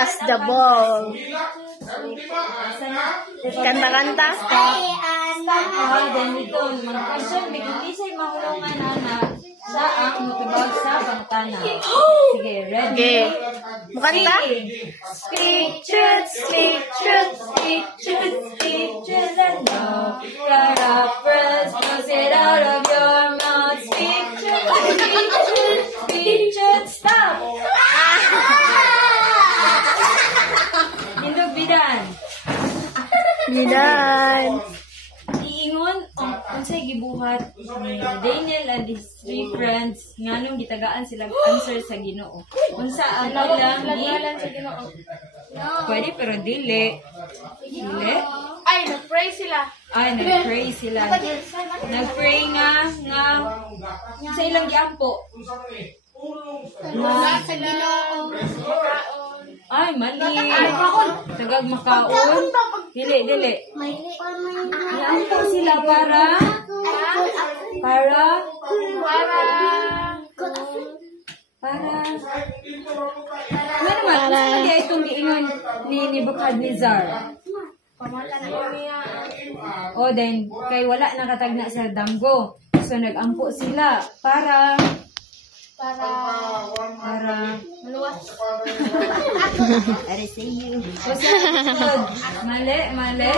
pass the ball. Kanta-kanta. Then ito, mag-question, hindi siya mahulungan na siya ang matubag sa pangtana. Sige, ready? Okay. Mukanta? Speak truth, speak truth, speak truth, speak truth, and no corruptions must get out of your mouth. Speak truth, speak truth, speak truth, stop! Indog bidan. Bidan. Iingon ang unsay gibuhat ni Daniel and his three friends nganong gitagaan silang answer sa Ginoo. Unsa ang ilang Naglalan sa Ginoo. pwede pero dili. Dili? Ay, nag-pray sila. Ay, nag-pray sila. Nag-pray nga sa ilang giampo. Sa Ginoo. Ay, mali. Tagag makaon. Dili. Giampo sila para ano naman, kaya itong giingon ni Nebuchadnezzar. O then, kay wala nakatagna sa damgo. So, nag-ampo sila para maluwas. I say you. O sa sunod, mali.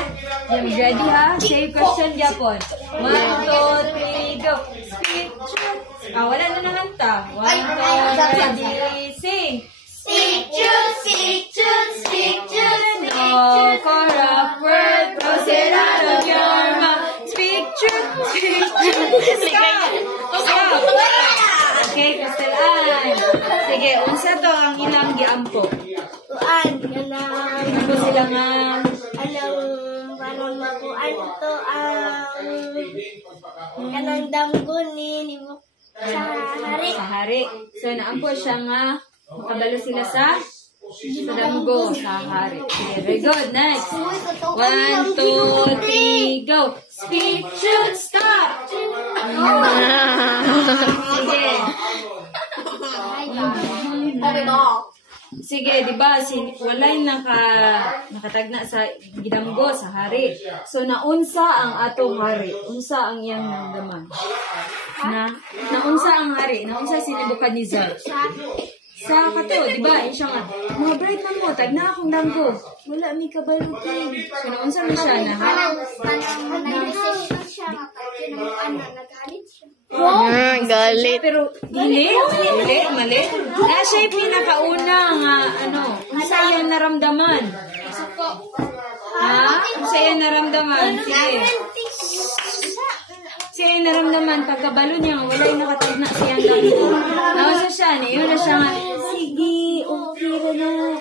Ready ha? Save question Japon. 1, 2, 3, go. Speak truth. Wala na nanganta. 1, 2, 3, sing. Speak truth, speak truth, speak truth. No corrupt word proceed out of your mouth. Speak truth, speak truth. Stop. Okay, Kastelan. Sige, unsa to ang ilang giampo? Ano sila nga? Parang makuan to kanang damgo ni sa hari. So, naampo siya nga makabalo sila sa damgo sa hari. Okay, very good. Next. 1, 2, 3, go. Speak truth, stop. Sige, di ba? Walay nakatagna sa gidamgo sa hari. So, naunsa ang atong hari? Unsa ang iyang nangdaman? Naunsa ang hari? Naunsa si Nebuchadnezzar? Sa kato, di ba? Siya nga, mga bright na mo, tagna akong damgo. Wala, may kabalukin. So, naunsa mo siya na? Galit. Pero, mali. Na siya yung pinakauna nga, unsa yan naramdaman? Ha? Unsa yan naramdaman? Sige. Siya yung naramdaman, pagkabalo niya, wala yung nakatagna siyang damgo. Naunsa siya, yun na siya nga, sige, okay na.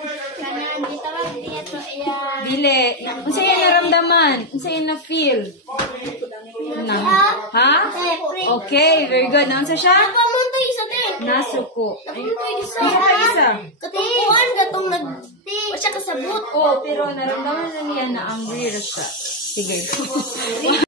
Dili. Unsa yan naramdaman? Unsa yan na-feel? Ha? Okay, very good. Naunsa siya? Nasuko. Isa. Katungkuan, katong siya kasabot. Oh, pero naramdaman na niya na angry ra siya. Sige.